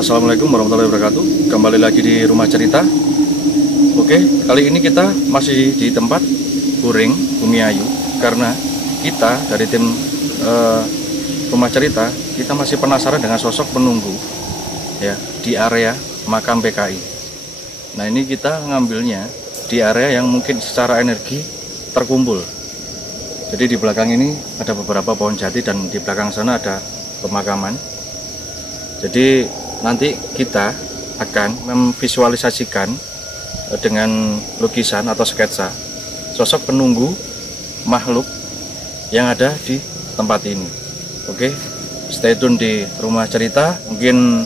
Assalamualaikum warahmatullahi wabarakatuh. Kembali lagi di Rumah Cerita. Oke, kali ini kita masih di tempat Puring Bumiayu. Karena kita dari tim Rumah Cerita, kita masih penasaran dengan sosok penunggu ya di area makam PKI. Nah, ini kita ngambilnya di area yang mungkin secara energi terkumpul. Jadi di belakang ini ada beberapa pohon jati dan di belakang sana ada pemakaman. Jadi nanti kita akan memvisualisasikan dengan lukisan atau sketsa sosok penunggu makhluk yang ada di tempat ini. Oke, stay tune di Rumah Cerita. Mungkin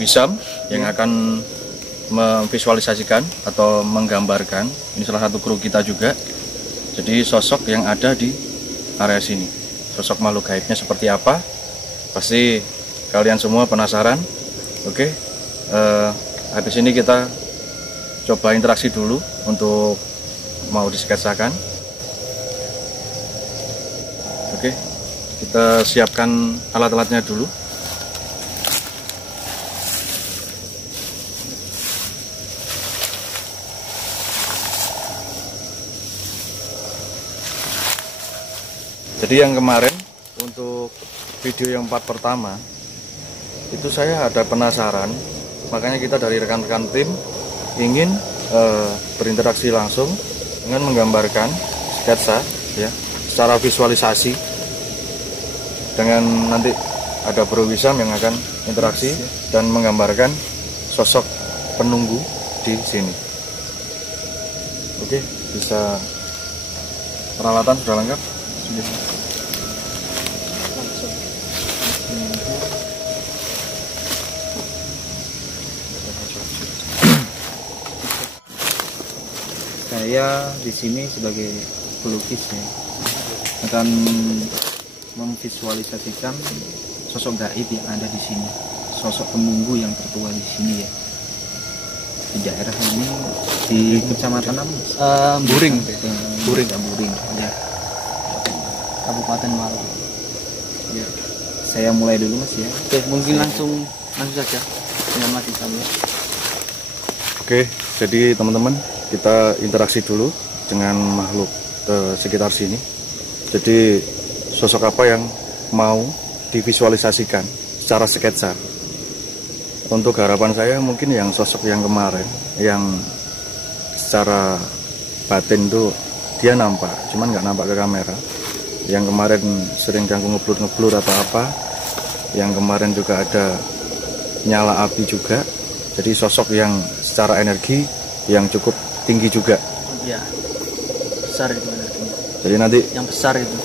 Wisam yang akan memvisualisasikan atau menggambarkan. Ini salah satu kru kita juga. Jadi sosok yang ada di area sini, sosok makhluk gaibnya seperti apa, pasti kalian semua penasaran. Oke, habis ini kita coba interaksi dulu untuk mau disketsakan. Oke, kita siapkan alat-alatnya dulu. Jadi yang kemarin untuk video yang part pertama itu saya ada penasaran, makanya kita dari rekan-rekan tim ingin berinteraksi langsung dengan menggambarkan sketsa ya secara visualisasi, dengan nanti ada Bro Wisam yang akan interaksi dan menggambarkan sosok penunggu di sini. Oke, bisa, peralatan sudah lengkap. Saya di sini sebagai pelukis ya, akan memvisualisasikan sosok gaib yang ada di sini, sosok penunggu yang tertua di sini ya, di daerah ini di kecamatan Buring ya, Kabupaten Malang ya. Saya mulai dulu Mas ya. Oke, mungkin langsung saja dengan lagi kami. Oke, jadi teman-teman, kita interaksi dulu dengan makhluk sekitar sini. Jadi sosok apa yang mau divisualisasikan secara sketsa. Untuk harapan saya mungkin yang sosok yang kemarin, yang secara batin tuh dia nampak, cuman nggak nampak ke kamera. Yang kemarin sering ganggu ngeblur atau apa. Yang kemarin juga ada nyala api juga. Jadi sosok yang secara energi yang cukup tinggi juga. Ya, besar itu energinya. Jadi nanti yang besar itu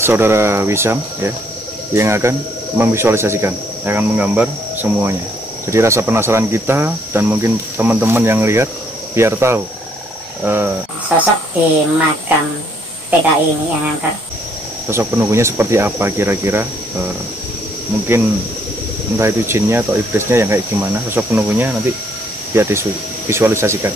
Saudara Wisam ya yang akan memvisualisasikan, yang akan menggambar semuanya. Jadi rasa penasaran kita dan mungkin teman-teman yang lihat biar tahu sosok di makam PKI ini yang angkat. Sosok penunggunya seperti apa kira-kira. Mungkin entah itu jinnya atau iblisnya yang kayak gimana. Sosok penunggunya nanti biar divisualisasikan.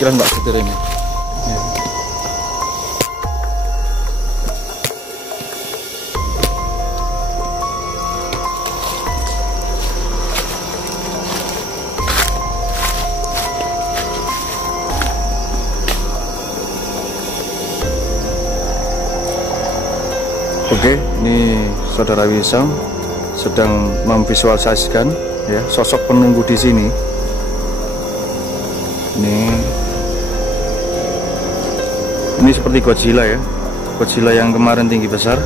Pikiran Mbak setir ini. Ya. Oke, ini Saudara Wisam sedang memvisualisasikan ya sosok penunggu di sini. Ini seperti Godzilla ya, Godzilla yang kemarin tinggi besar.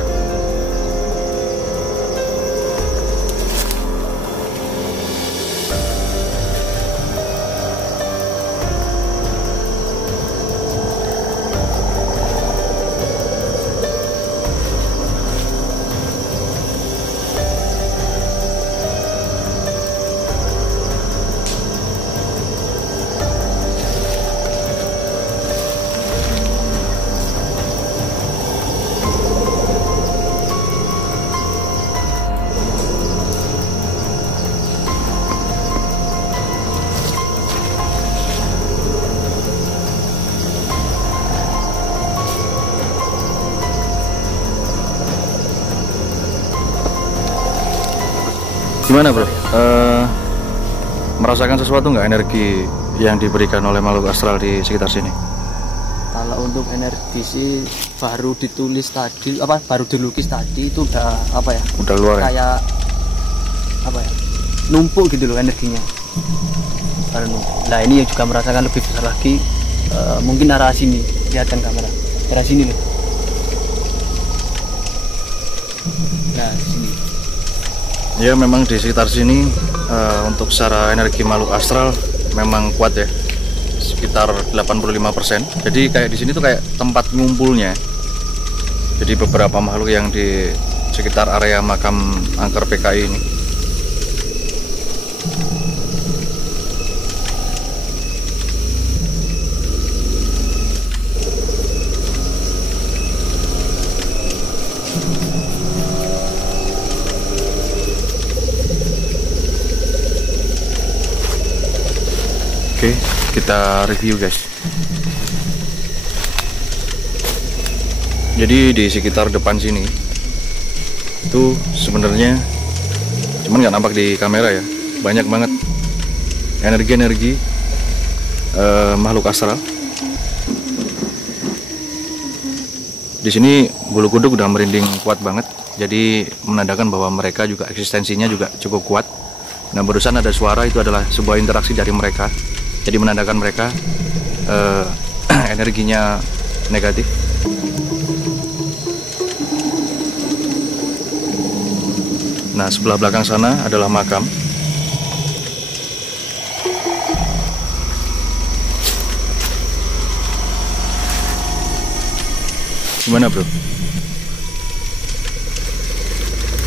Gimana bro? Merasakan sesuatu nggak energi yang diberikan oleh makhluk astral di sekitar sini? Kalau untuk energi sih baru ditulis tadi, baru dilukis tadi itu udah apa ya? Udah luar ya? Kayak apa ya? Numpuk gitu loh energinya. Baru numpuk. Nah ini yang juga merasakan lebih besar lagi. Mungkin arah sini, kelihatan kamera. Arah sini nih. Nah sini. Ya memang di sekitar sini untuk secara energi makhluk astral memang kuat ya, sekitar 85%. Jadi kayak di sini tuh kayak tempat ngumpulnya. Jadi beberapa makhluk yang di sekitar area makam angker PKI ini. Oke, kita review guys. Jadi di sekitar depan sini itu sebenarnya, cuman nggak nampak di kamera ya, banyak banget energi-energi makhluk astral. Di sini bulu kuduk udah merinding kuat banget, jadi menandakan bahwa mereka juga eksistensinya juga cukup kuat. Nah barusan ada suara, itu adalah sebuah interaksi dari mereka. Jadi menandakan mereka energinya negatif. Nah sebelah belakang sana adalah makam. Gimana bro?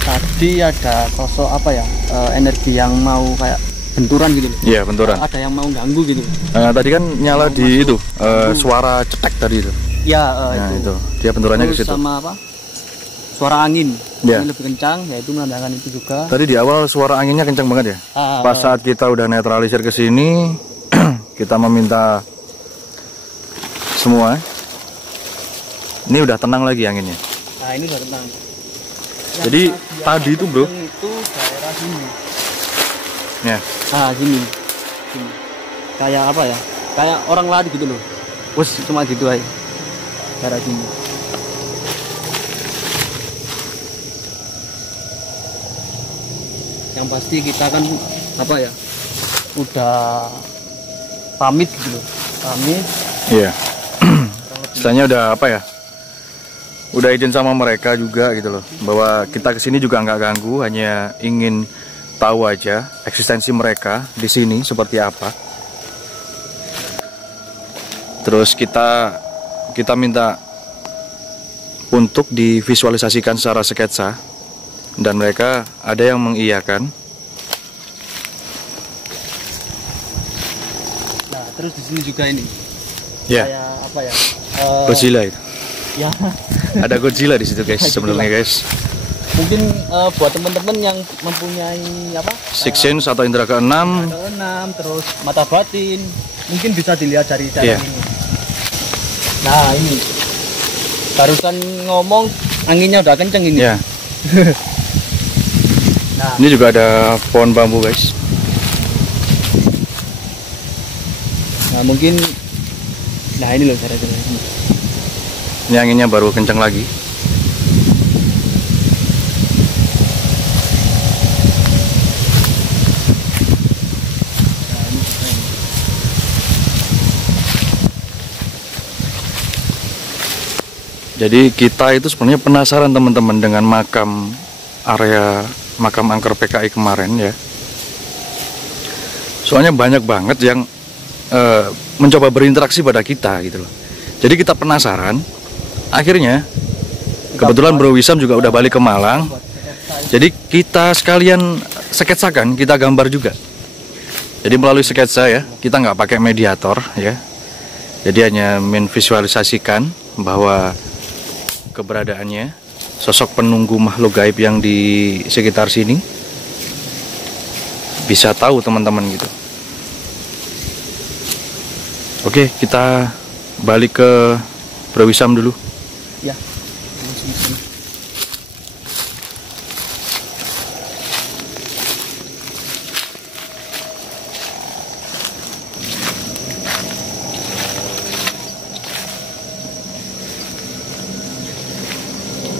Tadi ada sosok apa ya? Energi yang mau kayak benturan gitu. Iya benturan. Ada yang mau ganggu gitu. Tadi kan nyala di itu suara cetek tadi itu. Ya Nah itu dia benturannya ke situ. Sama apa? Suara angin. Ya. Ini lebih kencang, yaitu menandakan itu juga. Tadi di awal suara anginnya kencang banget ya. Pas saat kita udah netralisir ke sini, kita meminta semua. Ini udah tenang lagi anginnya. Nah ini udah tenang. Jadi tadi itu bro. Itu daerah sini. Ya. Ah gini. Kayak apa ya? Kayak orang lari gitu loh. Wes cuma gitu aja. Daerah sini. Yang pasti kita kan apa ya? Udah pamit gitu loh. Pamit. Iya. Istilahnya udah apa ya? Udah izin sama mereka juga gitu loh, bahwa kita kesini juga nggak ganggu, hanya ingin tahu aja eksistensi mereka di sini seperti apa. Terus kita minta untuk divisualisasikan secara sketsa, dan mereka ada yang mengiyakan. Nah terus di sini juga ini. Ya. Kayak apa ya? Godzilla itu. Ya. Ada Godzilla di situ guys sebenarnya guys. Mungkin buat teman-teman yang mempunyai apa? Six sense atau indera keenam. Terus mata batin, mungkin bisa dilihat dari cara Iya. ini. Nah ini barusan ngomong anginnya udah kenceng ini. Ya. Nah Ini juga ada pohon bambu guys. nah mungkin, nah ini loh cara-cara ini. Ini anginnya baru kencang lagi. Jadi kita itu sebenarnya penasaran teman-teman dengan makam angker PKI kemarin ya. Soalnya banyak banget yang mencoba berinteraksi pada kita gitu loh. Jadi kita penasaran. Akhirnya kebetulan Bro Wisam juga udah balik ke Malang. Jadi kita sekalian sketsakan, kita gambar juga. Jadi melalui sketsa ya, kita nggak pakai mediator ya. Jadi hanya menvisualisasikan bahwa keberadaannya sosok penunggu makhluk gaib yang di sekitar sini bisa tahu teman-teman gitu. Oke, kita balik ke Bro Wisam dulu. Ya.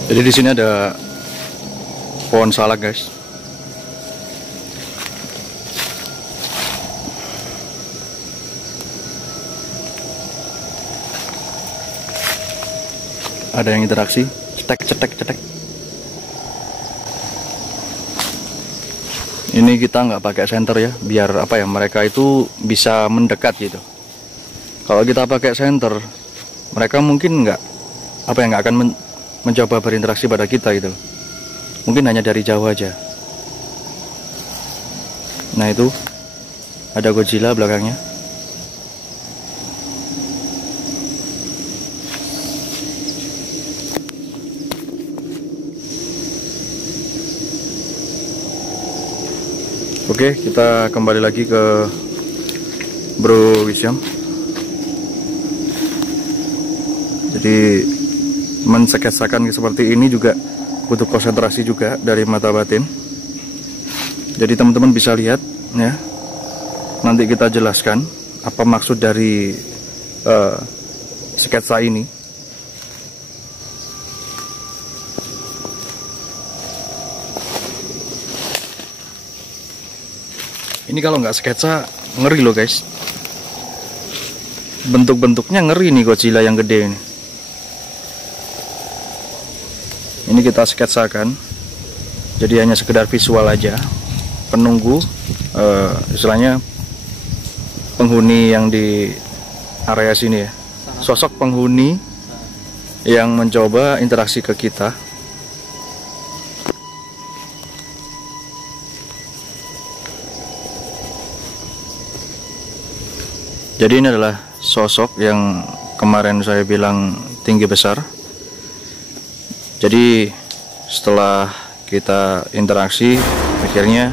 Jadi di sini ada pohon salak, guys. Ada yang interaksi, cetek. Ini kita nggak pakai senter ya, biar apa ya, mereka itu bisa mendekat gitu. Kalau kita pakai senter, mereka mungkin nggak akan mencoba berinteraksi pada kita gitu. Mungkin hanya dari jauh aja. Nah itu ada Godzilla belakangnya. Oke, kita kembali lagi ke Bro Wisyam. Jadi mensketsakan seperti ini juga butuh konsentrasi juga dari mata batin. Jadi teman-teman bisa lihat ya. Nanti kita jelaskan apa maksud dari sketsa ini. Ini kalau nggak sketsa ngeri loh guys. Bentuk-bentuknya ngeri nih Godzilla yang gede ini. Ini kita sketsakan. Jadi hanya sekedar visual aja. Penunggu, istilahnya penghuni yang di area sini ya. Sosok penghuni yang mencoba interaksi ke kita. Jadi ini adalah sosok yang kemarin saya bilang tinggi besar. Jadi setelah kita interaksi, akhirnya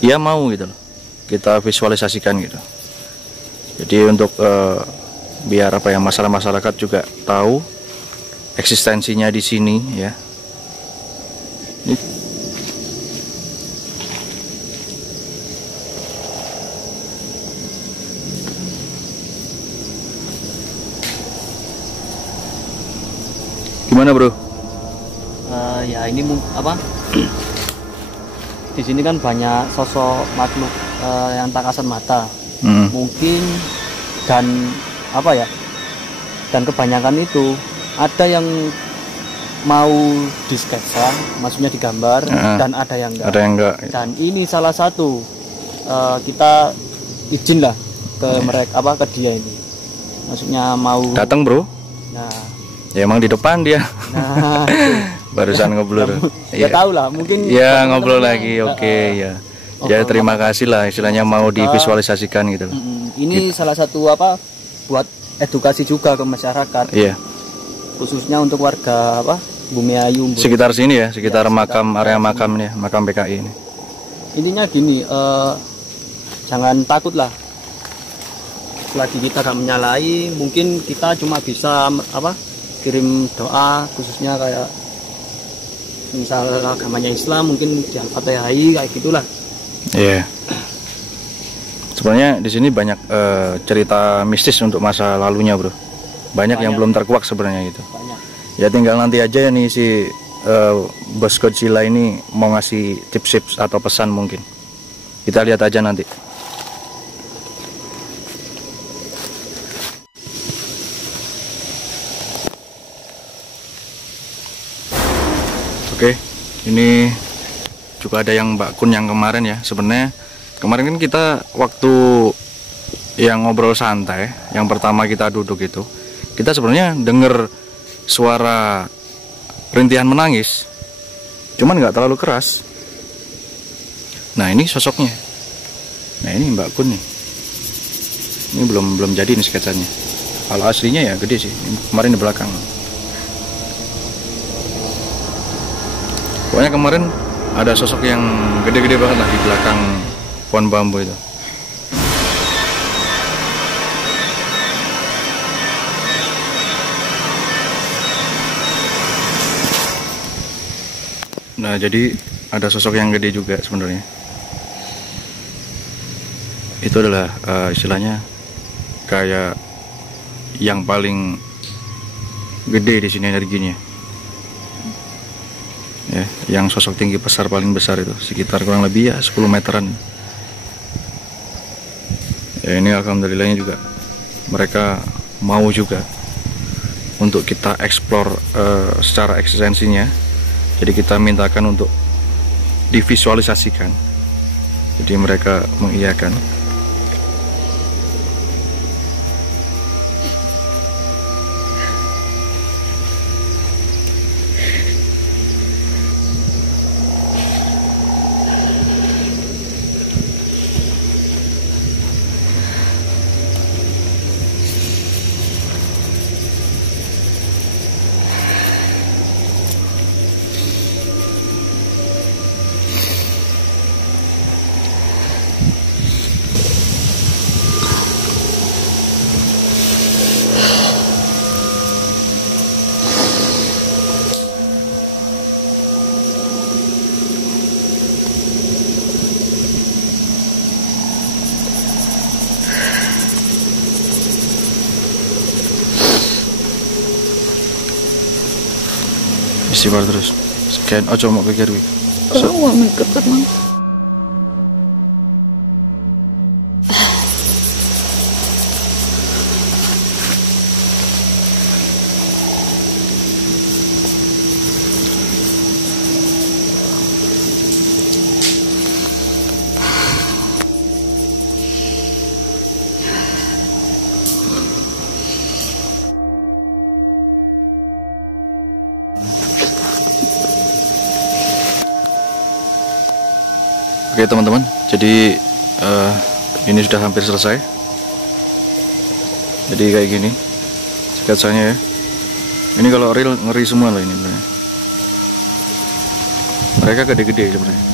ya mau gitu loh, kita visualisasikan gitu. Jadi untuk biar apa ya, masyarakat juga tahu eksistensinya di sini ya. Gimana bro? Ya ini apa? Di sini kan banyak sosok makhluk yang tak kasat mata. Mungkin dan apa ya? Dan kebanyakan itu ada yang mau disketsa, maksudnya digambar, dan ada yang enggak. Ada yang enggak. Dan ini salah satu kita izin lah ke mereka, apa, ke dia ini. Maksudnya mau datang bro. Nah, ya emang di depan dia. nah barusan ngobrol. Ya tahu lah, mungkin ya ngobrol lagi. Oke, ya. Ya terima kasih lah, istilahnya mau divisualisasikan gitu. Ini salah satu apa, buat edukasi juga ke masyarakat. Iya. Khususnya untuk warga apa, Bumiayu. Sekitar sini ya, sekitar Ya, makam, area makamnya, makam PKI ini. Intinya gini, jangan takut lah. Selagi kita gak menyalahi, mungkin kita cuma bisa apa, kirim doa, khususnya kayak misal agamanya Islam, mungkin di Al-Fatihah kayak gitulah. Iya. Sebenarnya di sini banyak cerita mistis untuk masa lalunya bro. Banyak yang belum terkuak sebenarnya gitu. Banyak. Ya tinggal nanti aja nih si Bos Godzilla ini mau ngasih tips atau pesan mungkin. Kita lihat aja nanti. Oke, ini juga ada yang Mbak Kun yang kemarin ya. Sebenarnya kemarin kan kita waktu yang ngobrol santai, yang pertama kita duduk itu, kita sebenarnya denger suara rintihan menangis, cuman nggak terlalu keras. Nah ini sosoknya. Nah ini Mbak Kun nih. Ini belum jadi nih sketsanya. Kalau aslinya ya gede sih. Kemarin di belakang. Pokoknya kemarin ada sosok yang gede-gede banget lah di belakang pohon bambu itu. Nah jadi ada sosok yang gede juga sebenarnya. Itu adalah istilahnya kayak yang paling gede di sini energinya. Ya, yang sosok tinggi besar paling besar itu sekitar kurang lebih ya 10 meteran. Ya, ini alhamdulillahnya juga mereka mau juga untuk kita explore secara eksistensinya. Jadi kita mintakan untuk divisualisasikan. Jadi mereka mengiyakan. Istighfar terus. Scan ojo mau pikir kuwi. Wah, mikir tenang. Oke teman-teman, jadi ini sudah hampir selesai. Jadi kayak gini sketsanya ya. Ini kalau real ngeri semua loh ini sebenarnya. Mereka gede-gede sebenarnya.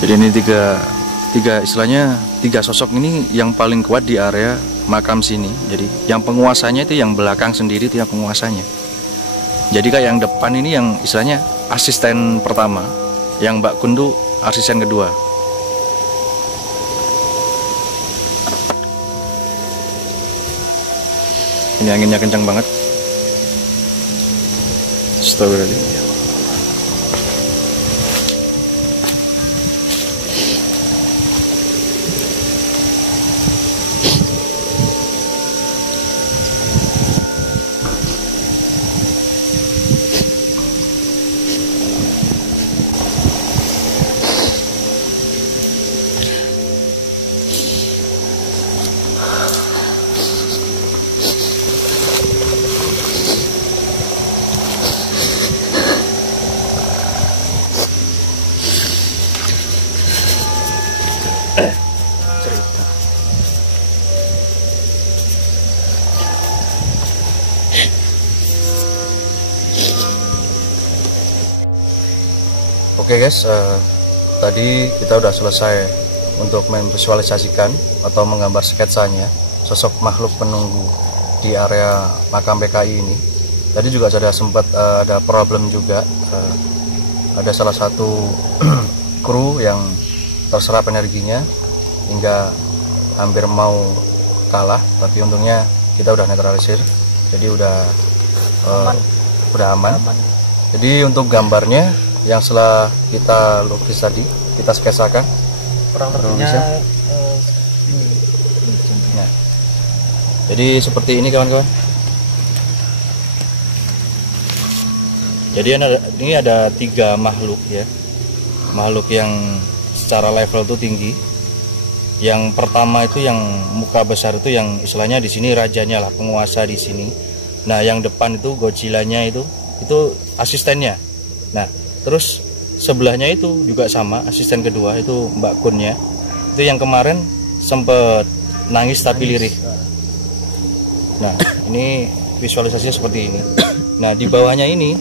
Jadi ini tiga istilahnya tiga sosok ini yang paling kuat di area makam sini. Jadi yang penguasanya itu yang belakang sendiri itu yang penguasanya. Jadi kayak yang depan ini yang istilahnya asisten pertama, yang Mbak Kun tuh asisten kedua. Ini anginnya kencang banget. Astagfirullahaladzim. Oke guys, tadi kita udah selesai untuk memvisualisasikan atau menggambar sketsanya sosok makhluk penunggu di area makam PKI ini. Tadi juga ada sempat ada problem juga, ada salah satu kru yang terserap energinya hingga hampir mau kalah, tapi untungnya kita udah netralisir, jadi udah aman. Jadi untuk gambarnya yang setelah kita lukis tadi, kita sketsakan Kurang lebihnya ini. Nah, jadi seperti ini kawan-kawan. Jadi ini ada tiga makhluk ya, makhluk yang secara level itu tinggi. Yang pertama itu yang muka besar itu yang istilahnya di sini rajanya lah, penguasa di sini. Nah, yang depan itu Godzilla-nya itu asistennya. Nah, terus sebelahnya itu juga sama, asisten kedua itu Mbak Kunnya. Itu yang kemarin sempet nangis tapi lirih. Nah, ini visualisasinya seperti ini. Nah, di bawahnya ini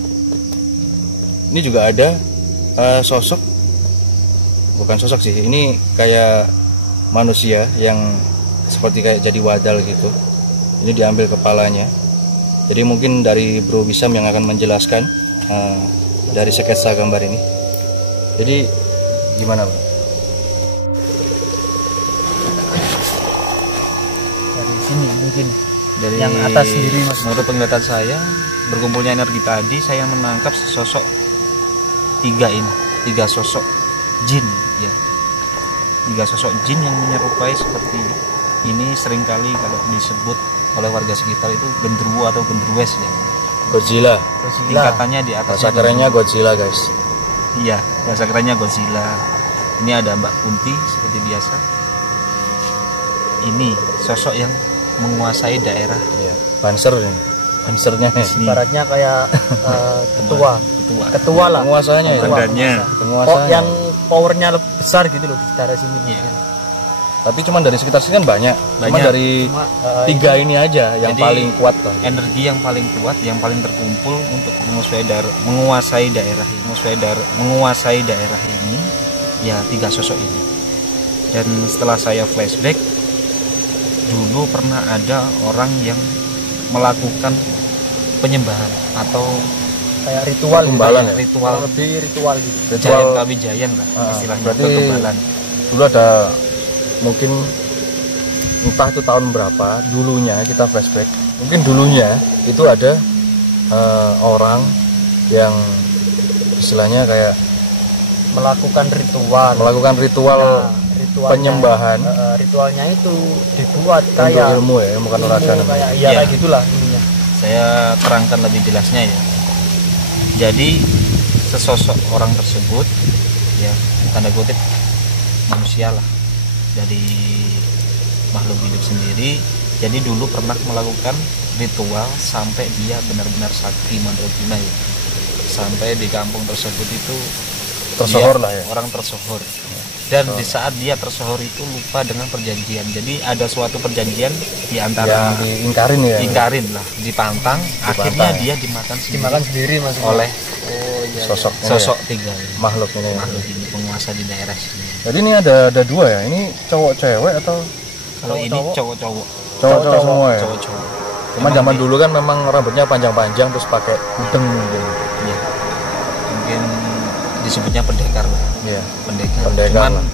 juga ada sosok, bukan sosok sih, ini kayak manusia yang seperti kayak jadi wadal gitu. Ini diambil kepalanya. Jadi mungkin dari Bro Wisam yang akan menjelaskan dari sketsa gambar ini. Jadi gimana Bro? mungkin Dari yang atas sendiri mas. menurut penglihatan saya, berkumpulnya energi tadi saya menangkap sosok tiga sosok jin ya. 3 sosok jin yang menyerupai seperti ini, seringkali kalau disebut oleh warga sekitar itu gendruwo atau gendruwes ya. Godzilla. Tingkatannya di atas. Bahasa kerennya Godzilla guys. Iya, bahasa kerennya Godzilla. Ini ada Mbak Kunti seperti biasa. Ini sosok yang menguasai daerah. Iya. Banser ini. Bansernya. Sini. Ibaratnya kayak ketua lah, Penguasanya ya. Komandannya. Penguasanya. yang powernya lebih besar gitu loh di daerah sini. Iya. Tapi cuma dari sekitar sini kan banyak. Cuma Banyak. dari Cuma, 3 ini aja yang Jadi, paling kuat lah. Energi yang paling kuat, yang paling terkumpul untuk menguasai daerah ini ya 3 sosok ini. Dan setelah saya flashback, dulu pernah ada orang yang melakukan penyembahan atau kayak ritual gitu. Ketumbalan ya? ritual Lebih ritual gitu. jayan kami jayan lah istilahnya, berarti ketumbalan. dulu ada mungkin entah itu tahun berapa dulunya, kita flashback mungkin dulunya itu ada orang yang istilahnya kayak Melakukan ritual. ritual Ritualnya, penyembahan ritualnya itu dibuat untuk kayak ilmu ya, ilmu kanuragan. kayak Iya. kayak gitulah ininya. Saya terangkan lebih jelasnya ya. Jadi sesosok orang tersebut ya, tanda kutip manusia lah, dari makhluk hidup sendiri. Jadi dulu pernah melakukan ritual sampai dia benar-benar sakti mandraguna ya. Sampai di kampung tersebut itu Tersohor dia lah ya. orang tersohor. Dan di saat dia tersohor itu lupa dengan perjanjian. Jadi ada suatu perjanjian di antara Yang diingkarin ya. ingkarin lah, dipantang, akhirnya dia dimakan Sendiri mas. oleh Sosok ini sosok ya, 3 ini. makhluk ini. Makhluk ini penguasa di daerah sini. Jadi ini ada 2 ya. Ini cowok cewek atau Kalau ini cowok-cowok, cowok-cowok semua ya. cowok-cowok. Cuma zaman dulu kan memang rambutnya panjang-panjang terus pakai udeng gitu. Iya. Mungkin disebutnya pendekar lah. Iya. Pendekar. Pendekar Cuman lah.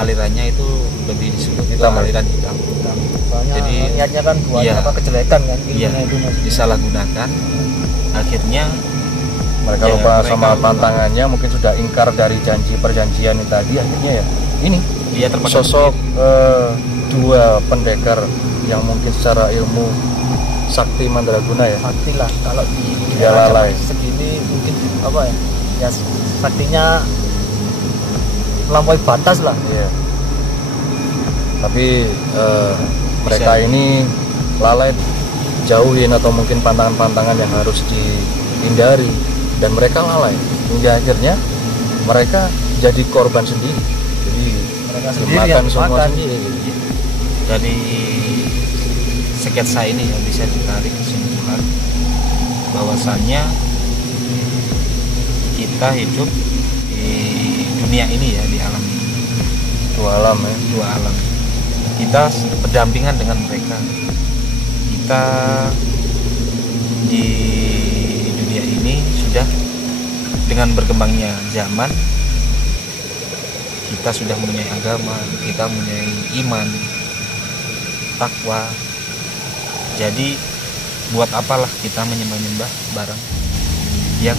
alirannya itu lebih disebut Hitam, itu aliran hitam. Soalnya Jadi, niatnya kan buat iya. kejelekan kan Iya, ilmunya itu mas. disalahgunakan. Akhirnya Mereka Ya, lupa mereka sama lupa. pantangannya, mungkin sudah ingkar dari perjanjian itu tadi, akhirnya ya ini dia terpaksa sosok 2 pendekar yang mungkin secara ilmu sakti mandraguna ya. Sakti lah kalau di Dia era lalai. zaman segini mungkin apa ya, ya saktinya melampaui batas lah. Iya. Tapi mereka Bisa. ini lalai jauhin atau mungkin pantangan-pantangan yang harus dihindari, dan mereka lalai hingga akhirnya mereka jadi korban sendiri. Jadi Mereka sendiri dimakan yang semua makan. sendiri. Gitu. dari sketsa ini ya bisa ditarik kesimpulan bahwasannya kita hidup di dunia ini ya, di alam ini, Dua alam ya. 2 alam. Kita berdampingan dengan mereka. Kita di dunia ini sudah dengan berkembangnya zaman, kita sudah mempunyai agama, kita mempunyai iman, takwa. Jadi buat apalah kita menyembah-nyembah barang yang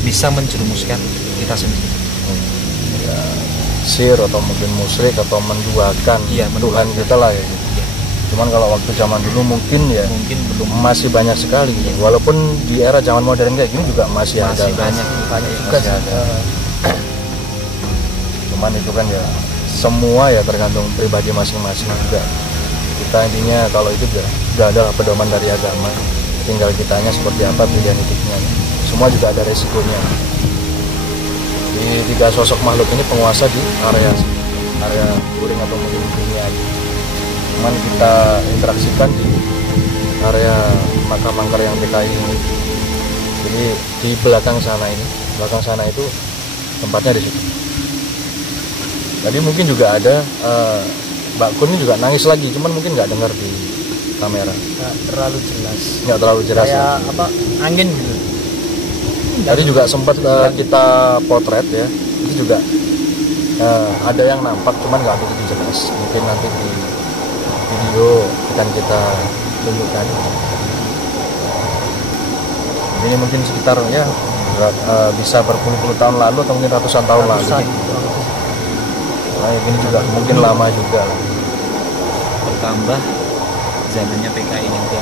bisa menjerumuskan kita sendiri. Ya, sir atau mungkin musyrik atau menduakan Iya, Tuhan kita lah ya. Ya, Cuman kalau waktu zaman dulu mungkin ya mungkin belum masih banyak sekali. Walaupun di era zaman modern kayak gini juga masih ada. masih banyak. Juga Masih sih, ada. Cuman itu kan ya semua ya tergantung pribadi masing-masing juga. Kita intinya kalau itu sudah ada pedoman dari agama, tinggal kitanya seperti apa pilihan hidupnya. Semua juga ada resikonya. Di 3 sosok makhluk ini penguasa di area Kuring atau mungkin dunia. Cuman kita interaksikan di area makam angker yang PKI ini. Jadi di belakang sana itu tempatnya di situ. Tadi mungkin juga ada Mbak Kun ini juga nangis lagi, cuman mungkin nggak dengar di kamera, nggak terlalu jelas. nggak terlalu jelas ya. Kayak apa, angin gitu. Tadi juga sempat kita potret ya, itu juga ada yang nampak, cuman nggak begitu jelas. Mungkin nanti di video video akan kita tunjukkan. Ini mungkin sekitar ya bisa berpuluh-puluh tahun lalu atau mungkin ratusan tahun lalu. Nah, ini juga mungkin lama juga lah. Bertambah zamannya PKI juga.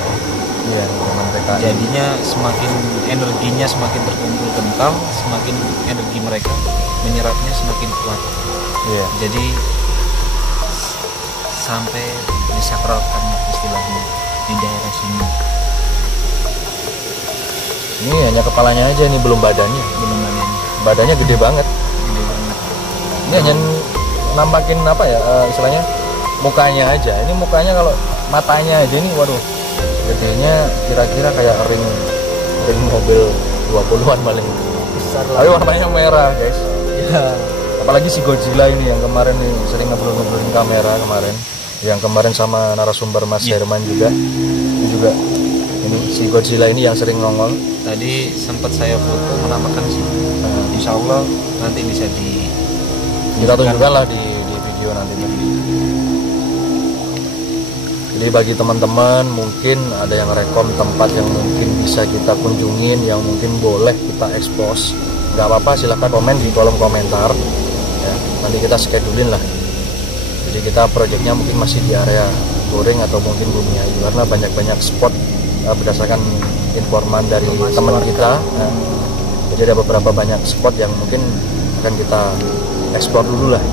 Iya, zaman PKI. Jadinya semakin energinya semakin terkumpul kental, semakin energi mereka menyerapnya semakin kuat. Iya. Jadi sampai disakralkan istilahnya di daerah sini. Ini hanya kepalanya aja, ini belum badannya. Belum ada ini. Badannya gede banget. Gede banget. Ini hanya nampakin apa ya, istilahnya mukanya aja. Ini mukanya, kalau matanya aja ini, waduh, gedenya kira-kira kayak ring mobil 20-an paling besar. Tapi warnanya merah, guys. Ya. Apalagi si Godzilla ini yang kemarin nih sering ngeblur-ngeblurin kamera kemarin. Yang kemarin sama narasumber Mas Herman juga. Ini juga ini si Godzilla ini yang sering nongol. Tadi sempat saya foto menamakan sih. Insya Allah nanti bisa Kita tunjukkan lah di video nanti. Jadi bagi teman-teman mungkin ada yang rekom tempat yang mungkin bisa kita kunjungin, yang mungkin boleh kita expose, nggak apa-apa, silahkan komen di kolom komentar ya, nanti kita schedulein lah. Jadi kita proyeknya mungkin masih di area Goring atau mungkin Bumiayu, karena banyak spot berdasarkan informan dari teman kita ya. Jadi ada beberapa banyak spot yang mungkin akan kita explore dulu lah.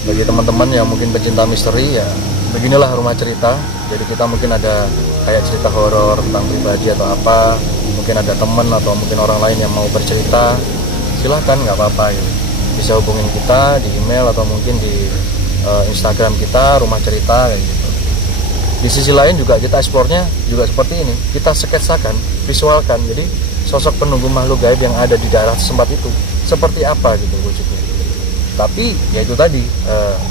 Bagi teman-teman yang mungkin pecinta misteri ya, beginilah Rumah Cerita. Jadi kita mungkin ada kayak cerita horor tentang pribadi atau apa, mungkin ada teman atau mungkin orang lain yang mau bercerita, silahkan, nggak apa-apa gitu. Bisa hubungin kita di email atau mungkin di Instagram kita Rumah Cerita kayak gitu. Di sisi lain juga kita eksplornya juga seperti ini, kita sketsakan, visualkan, jadi sosok penunggu makhluk gaib yang ada di daerah tempat itu seperti apa gitu wujudnya. Tapi ya itu tadi,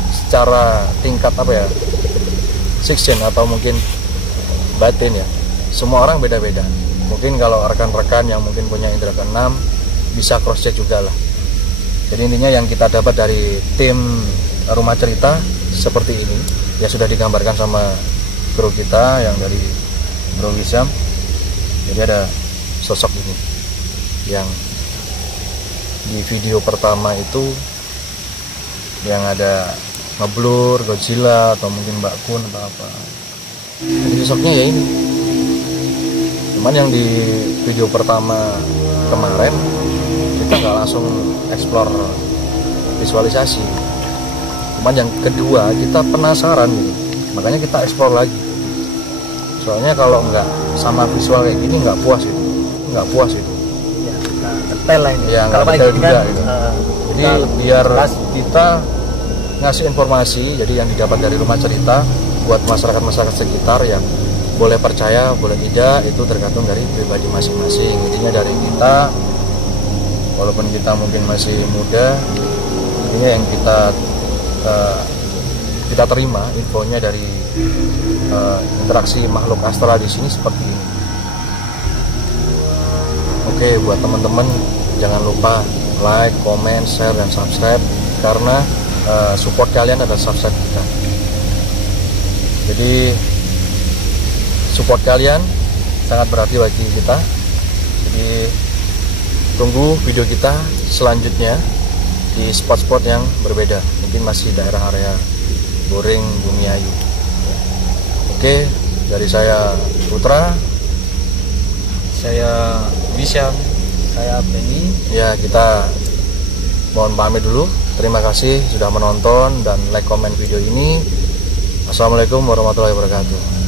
secara tingkat apa ya, sixth sense atau mungkin batin ya, semua orang beda-beda. Mungkin kalau rekan-rekan yang mungkin punya indera keenam bisa cross check juga lah. Jadi intinya yang kita dapat dari tim Rumah Cerita seperti ini ya, sudah digambarkan sama kru kita yang dari Bro Wisam. Jadi ada sosok ini yang di video pertama itu yang ada ngeblur Godzilla atau mungkin Mbak Kun atau apa. Jadi sosoknya ya ini. Cuman yang di video pertama kemarin kita nggak langsung explore visualisasi. Cuman yang kedua kita penasaran gitu, makanya kita explore lagi. Soalnya kalau nggak sama visual kayak gini nggak puas itu. Ya, detail lah ini. Ya, kalau nggak kayak detail gini juga kan, gitu. Jadi biar kita ngasih informasi, jadi yang didapat dari Rumah Cerita buat masyarakat sekitar yang boleh percaya, boleh tidak, itu tergantung dari pribadi masing-masing. Intinya dari kita, walaupun kita mungkin masih muda, intinya yang kita terima infonya dari interaksi makhluk astral di sini seperti ini. Oke, buat teman-teman jangan lupa like, comment, share, dan subscribe, karena support kalian adalah subscribe kita. Jadi support kalian sangat berarti bagi kita. Jadi tunggu video kita selanjutnya di spot-spot yang berbeda, mungkin masih daerah area Goring, Bumiayu. Oke, dari saya Putra, saya bisa, saya Benny. ya kita mohon pamit dulu. Terima kasih sudah menonton dan like, komen video ini. Assalamualaikum warahmatullahi wabarakatuh.